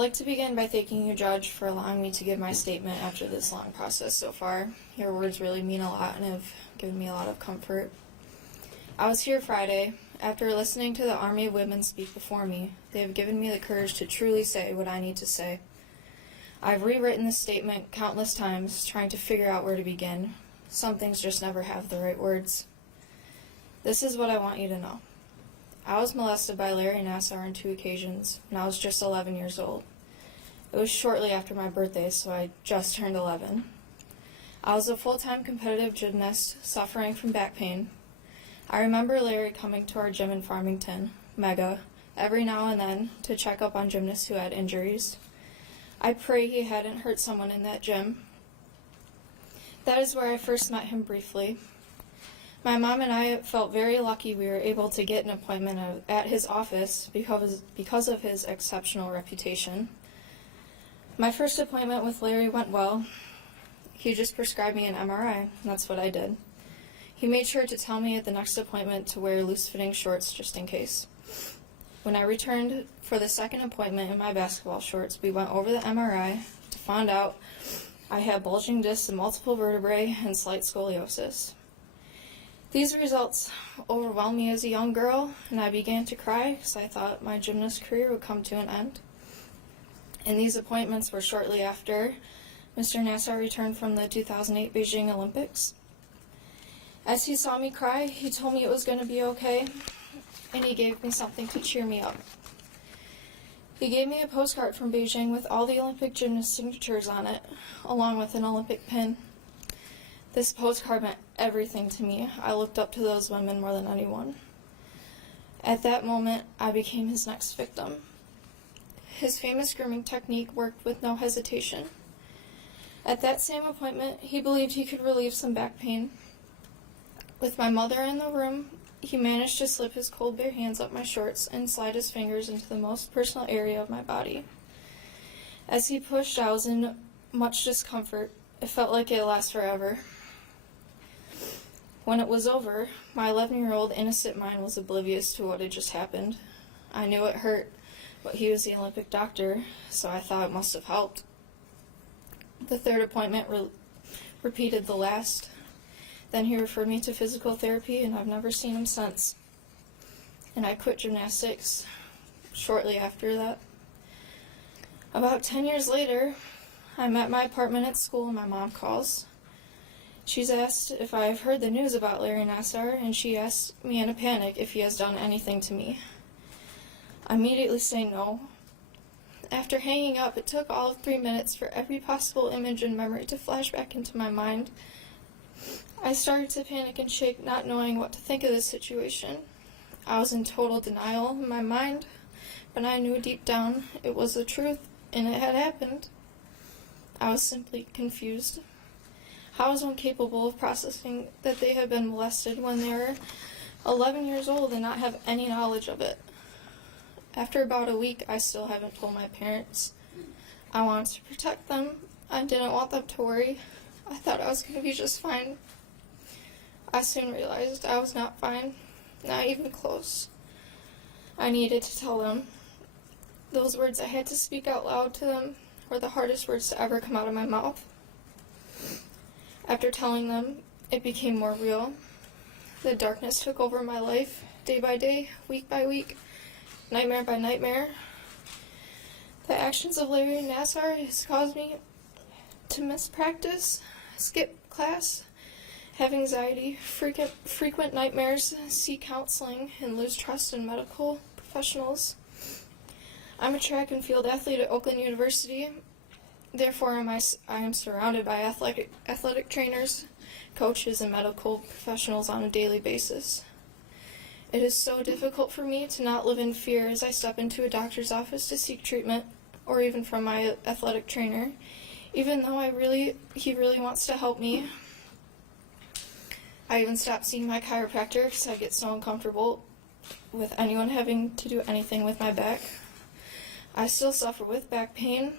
like to begin by thanking you, Judge, for allowing me to give my statement after this long process so far. Your words really mean a lot and have given me a lot of comfort. I was here Friday. After listening to the Army of Women speak before me, they have given me the courage to truly say what I need to say. I've rewritten this statement countless times, trying to figure out where to begin. Some things just never have the right words. This is what I want you to know. I was molested by Larry Nassar on 2 occasions when I was just 11 years old. It was shortly after my birthday, so I just turned 11. I was a full-time competitive gymnast suffering from back pain. I remember Larry coming to our gym in Farmington, Mega, every now and then to check up on gymnasts who had injuries. I pray he hadn't hurt someone in that gym. That is where I first met him briefly. My mom and I felt very lucky we were able to get an appointment at his office because of his exceptional reputation. My first appointment with Larry went well. He just prescribed me an MRI, and that's what I did. He made sure to tell me at the next appointment to wear loose-fitting shorts just in case. When I returned for the second appointment in my basketball shorts, we went over the MRI to find out I had bulging discs in multiple vertebrae and slight scoliosis. These results overwhelmed me as a young girl, and I began to cry because I thought my gymnast career would come to an end. And these appointments were shortly after Mr. Nassar returned from the 2008 Beijing Olympics. As he saw me cry, he told me it was going to be okay, and he gave me something to cheer me up. He gave me a postcard from Beijing with all the Olympic gymnast signatures on it, along with an Olympic pin. This postcard meant everything to me. I looked up to those women more than anyone. At that moment, I became his next victim. His famous grooming technique worked with no hesitation. At that same appointment, he believed he could relieve some back pain. With my mother in the room, he managed to slip his cold bare hands up my shorts and slide his fingers into the most personal area of my body. As he pushed, I was in much discomfort. It felt like it lasted forever. When it was over, my 11-year-old innocent mind was oblivious to what had just happened. I knew it hurt, but he was the Olympic doctor, so I thought it must have helped. The third appointment repeated the last. Then he referred me to physical therapy, and I've never seen him since. And I quit gymnastics shortly after that. About 10 years later, I'm at my apartment at school and my mom calls. She's asked if I've heard the news about Larry Nassar, and she asks me in a panic if he has done anything to me. I immediately say no. After hanging up, it took all of 3 minutes for every possible image and memory to flash back into my mind. I started to panic and shake, not knowing what to think of this situation. I was in total denial in my mind, but I knew deep down it was the truth, and it had happened. I was simply confused. How was one capable of processing that they had been molested when they were 11 years old and not have any knowledge of it? After about a week, I still haven't told my parents. I wanted to protect them. I didn't want them to worry. I thought I was going to be just fine. I soon realized I was not fine, not even close. I needed to tell them. Those words I had to speak out loud to them were the hardest words to ever come out of my mouth. After telling them, it became more real. The darkness took over my life, day by day, week by week, nightmare by nightmare. The actions of Larry Nassar has caused me to miss practice, skip class, have anxiety, frequent nightmares, seek counseling, and lose trust in medical professionals. I'm a track and field athlete at Oakland University. Therefore, I am surrounded by athletic trainers, coaches, and medical professionals on a daily basis. It is so difficult for me to not live in fear as I step into a doctor's office to seek treatment, or even from my athletic trainer, even though he really wants to help me. I even stopped seeing my chiropractor because I get so uncomfortable with anyone having to do anything with my back. I still suffer with back pain,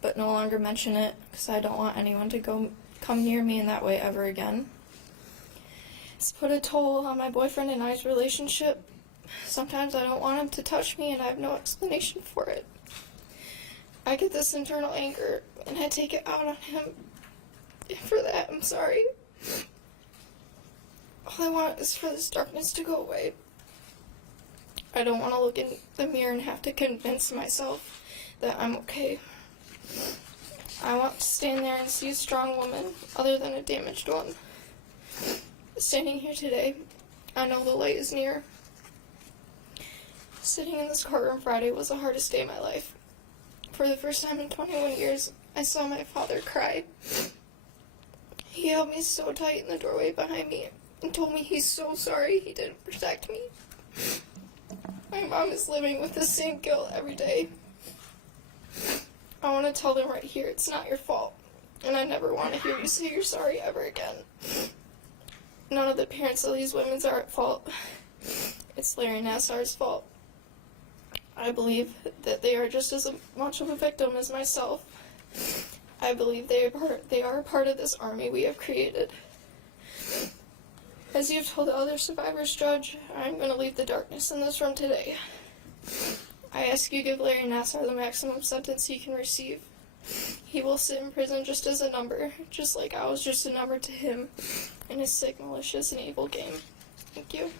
but no longer mention it because I don't want anyone to come near me in that way ever again. It's put a toll on my boyfriend and I's relationship. Sometimes I don't want him to touch me and I have no explanation for it. I I get this internal anger, and I take it out on him. And for that, I'm sorry. All I want is for this darkness to go away. I don't want to look in the mirror and have to convince myself that I'm okay. I want to stand there and see a strong woman other than a damaged one. Standing here today, I know the light is near. Sitting in this courtroom Friday was the hardest day of my life. For the first time in 21 years, I saw my father cry. He held me so tight in the doorway behind me and told me he's so sorry he didn't protect me. My mom is living with the same guilt every day. I want to tell them right here, it's not your fault, and I never want to hear you say you're sorry ever again. None of the parents of these women are at fault. It's Larry Nassar's fault. I believe that they are just as much of a victim as myself. I believe they are a part of this army we have created. As you have told the other survivors, Judge, I'm going to leave the darkness in this room today. I ask you to give Larry Nassar the maximum sentence he can receive. He will sit in prison just as a number, just like I was just a number to him in his sick, malicious, and evil game. Thank you.